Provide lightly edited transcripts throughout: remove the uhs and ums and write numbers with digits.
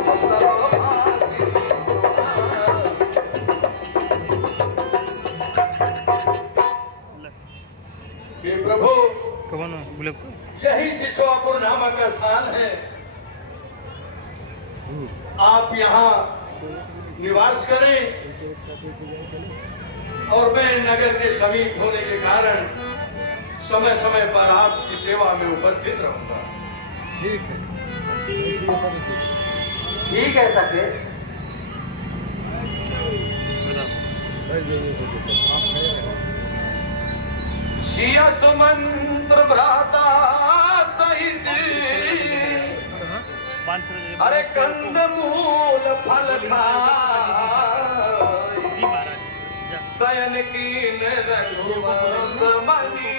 हे प्रभु, कौन गुलाब को यही शिशुआपुर नामक स्थान है। आप यहाँ निवास करें और मैं नगर के समीप होने के कारण समय समय पर आपकी सेवा में उपस्थित रहूंगा। ठीक है, ठीक है सके। सिया सुमंत्र भ्राता सहित अरे कंद मूल फल खाए शयन कीन रघुवंश मणि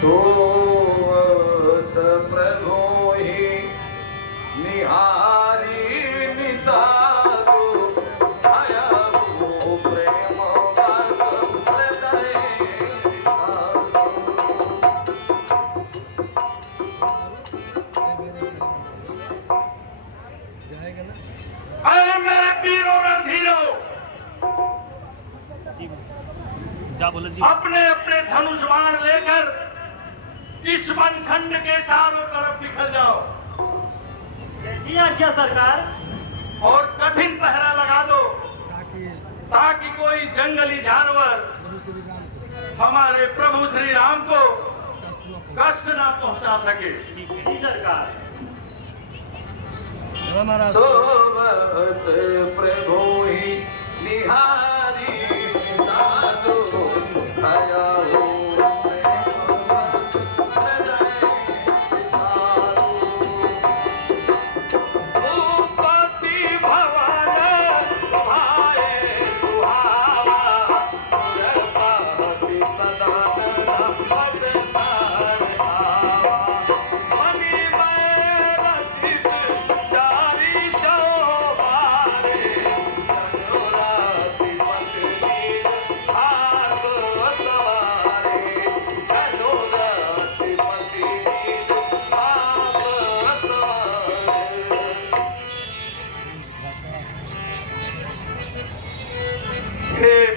सोवत प्रभोहि निहारी निसारो भयभो प्रेम वास हृदय अरे मेरे वीरों रणधीरों, जा बोले जी। अपने अपने धनुष बाण लेकर इस वनखंड के चारों तरफ निकल जाओ। जी आज्ञा सरकार। और कठिन पहरा लगा दो ताकि कोई जंगली जानवर हमारे प्रभु श्री राम को कष्ट ना पहुंचा सके। जी सरकार। सोवत प्रभु ही निहारी साधु भयभो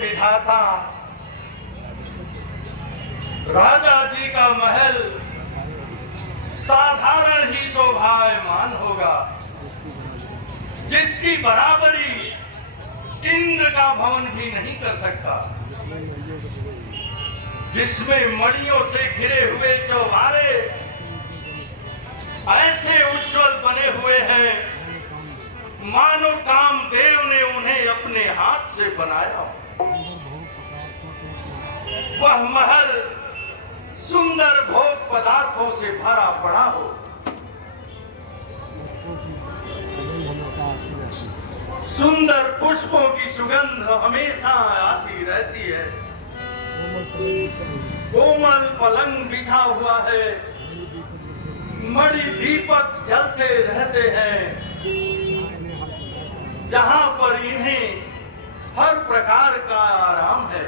विधाता, राजा जी का महल साधारण ही शोभायमान होगा, जिसकी बराबरी इंद्र का भवन भी नहीं कर सकता, जिसमें मणियों से घिरे हुए चौबारे ऐसे उज्जवल बने हुए हैं मानो कामदेव ने उन्हें अपने हाथ से बनाया। वह महल सुंदर भोग पदार्थों से भरा पड़ा हो, सुंदर पुष्पों की सुगंध हमेशा आती रहती है, कोमल पलंग बिछा हुआ है, मणि दीपक जलते रहते हैं, जहां पर इन्हें हर प्रकार का आराम है,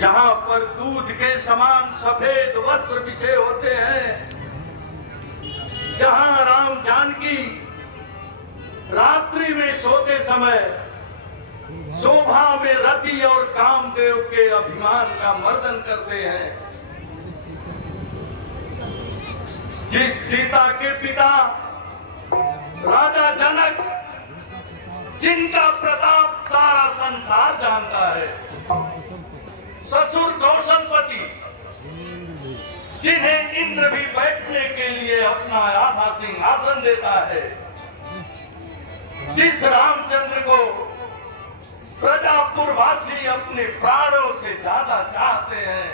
जहां पर दूध के समान सफेद वस्त्र बिछे होते हैं, जहां राम जानकी रात्रि में सोते समय शोभा में रति और कामदेव के अभिमान का मर्दन करते हैं, जिस सीता के पिता राजा जनक, जिनका प्रताप सारा संसार जानता है, ससुर कौशलपति, जिन्हें इंद्र भी बैठने के लिए अपना आधा सिंहासन देता है, जिस रामचंद्र को प्रजापुरवासी अपने प्राणों से ज्यादा चाहते हैं,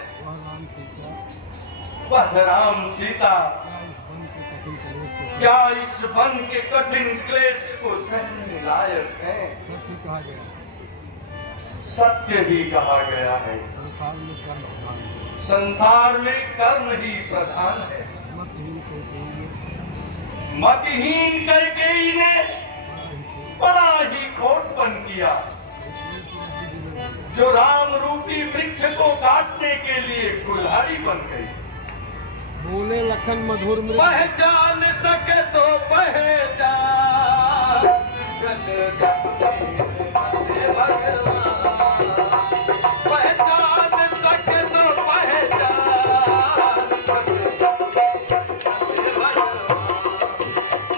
वह राम सीता क्या इस वन के कठिन क्लेश को सहने लायक है? सत्य ही कहा गया है, संसार में कर्म ही प्रधान है। मतहीन कैकेयी ने बड़ा ही खोटपन किया, जो राम रूपी वृक्ष को काटने के लिए कुल्हाड़ी बन गई। बोले लखन मधुर मृग पहचान सके तो पहचान, पहचान सके तो पहचान,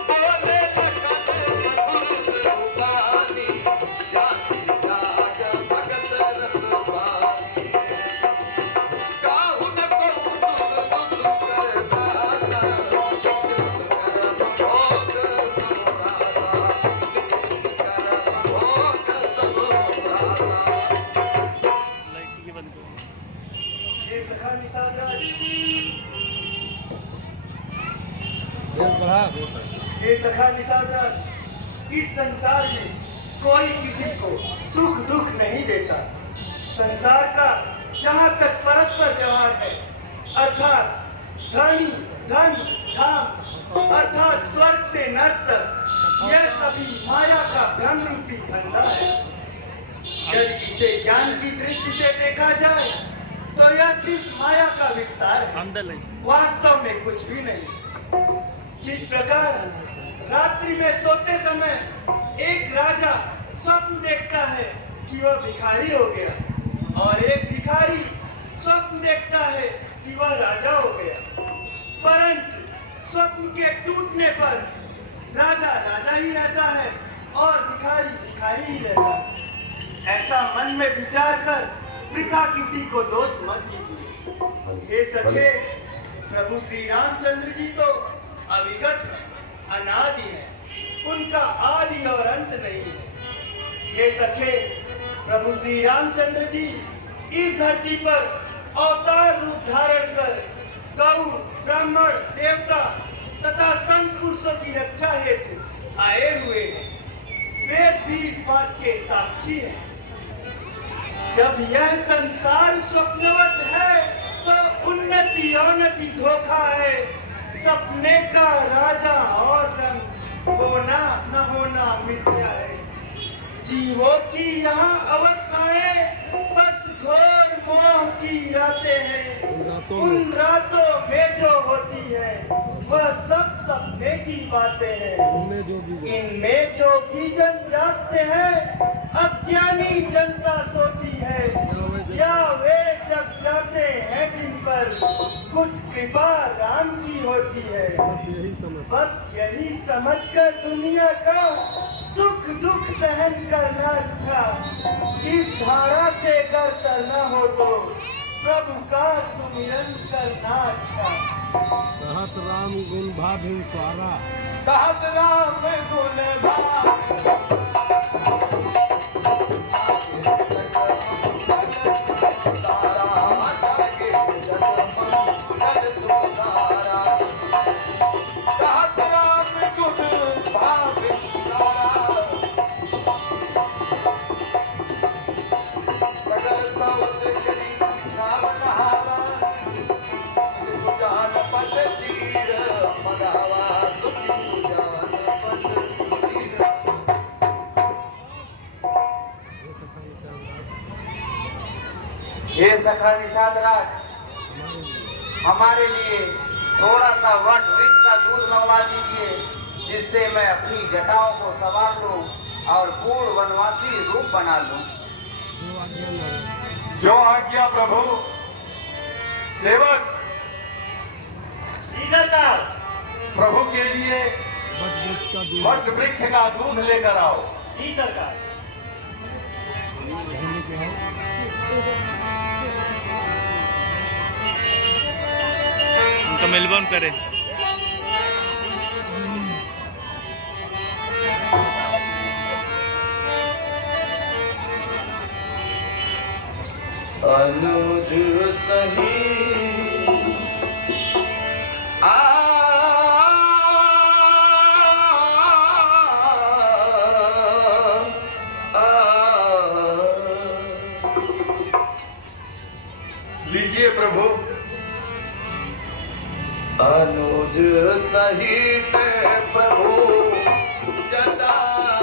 बोले लखन मधुर रूपानी, जाति जाग भगत रखवाली, काहुन को हे सखा निषाद राज, इस संसार में कोई किसी को सुख दुख नहीं देता। संसार का जहाँ तक परस्पर व्यवहार है, अर्थात धनी धन धाम अर्थात स्वर्ग से नर्क तक, यह सभी माया का भ्रम रूपी धंधा है। यदि इसे ज्ञान की दृष्टि से देखा जाए तो यह सिर्फ माया का विस्तार है, वास्तव में कुछ भी नहीं। जिस प्रकार रात्रि में सोते समय एक राजा स्वप्न देखता है कि वह भिखारी हो गया, और एक भिखारी स्वप्न देखता है कि वह राजा हो गया, परंतु स्वप्न के टूटने पर राजा राजा ही रहता है और भिखारी भिखारी ही रहता है। ऐसा मन में विचार कर वृथा किसी को दोष मत कीजिए। हे सखे, प्रभु श्री रामचंद्र जी तो अविगत है, अनादि है, उनका आदि और अंत नहीं है। हे सखे, प्रभु श्री रामचंद्र जी इस धरती पर अवतार रूप धारण कर गौ ब्राह्मण देवता तथा संत पुरुषों की रक्षा हेतु आए हुए हैं। वेद भी इस बात के साक्षी है। जब यह संसार स्वप्नवत है तो उन्नति अवनति धोखा है। सपने का राजा और धन होना न होना मिथ्या है। जीवों की यहाँ अवस्थाएं बस घोर मोह की रातें हैं। उन रातों में जो होती है वह सब सपने की बातें हैं। इनमें जो बीजन जागते हैं अज्ञानी जनता सोती है, या वे जग जाते हैं जिन पर कुछ कृपा राम की होती है। बस यही समझकर दुनिया का सुख दुख सहन करना अच्छा। इस धारा से अगर करना हो तो प्रभु का सुमिरन करना अच्छा। कहत राम गुण भाभिन सारा, कहत राम गुण भाभिन हे सखा निषाद राज, हमारे लिए थोड़ा सा वट वृक्ष का दूध मंगवा दीजिए, जिससे मैं अपनी जटाओं को संवार लूं और पूर्ण वनवासी रूप बना लूं। जो आज्ञा प्रभु। सेवक प्रभु के लिए वट वृक्ष का दूध लेकर आओ। जी सरकार। उनका मेलबर्न करें। अनुज सही लीजिए प्रभु। अनुज सहित प्रभु जटा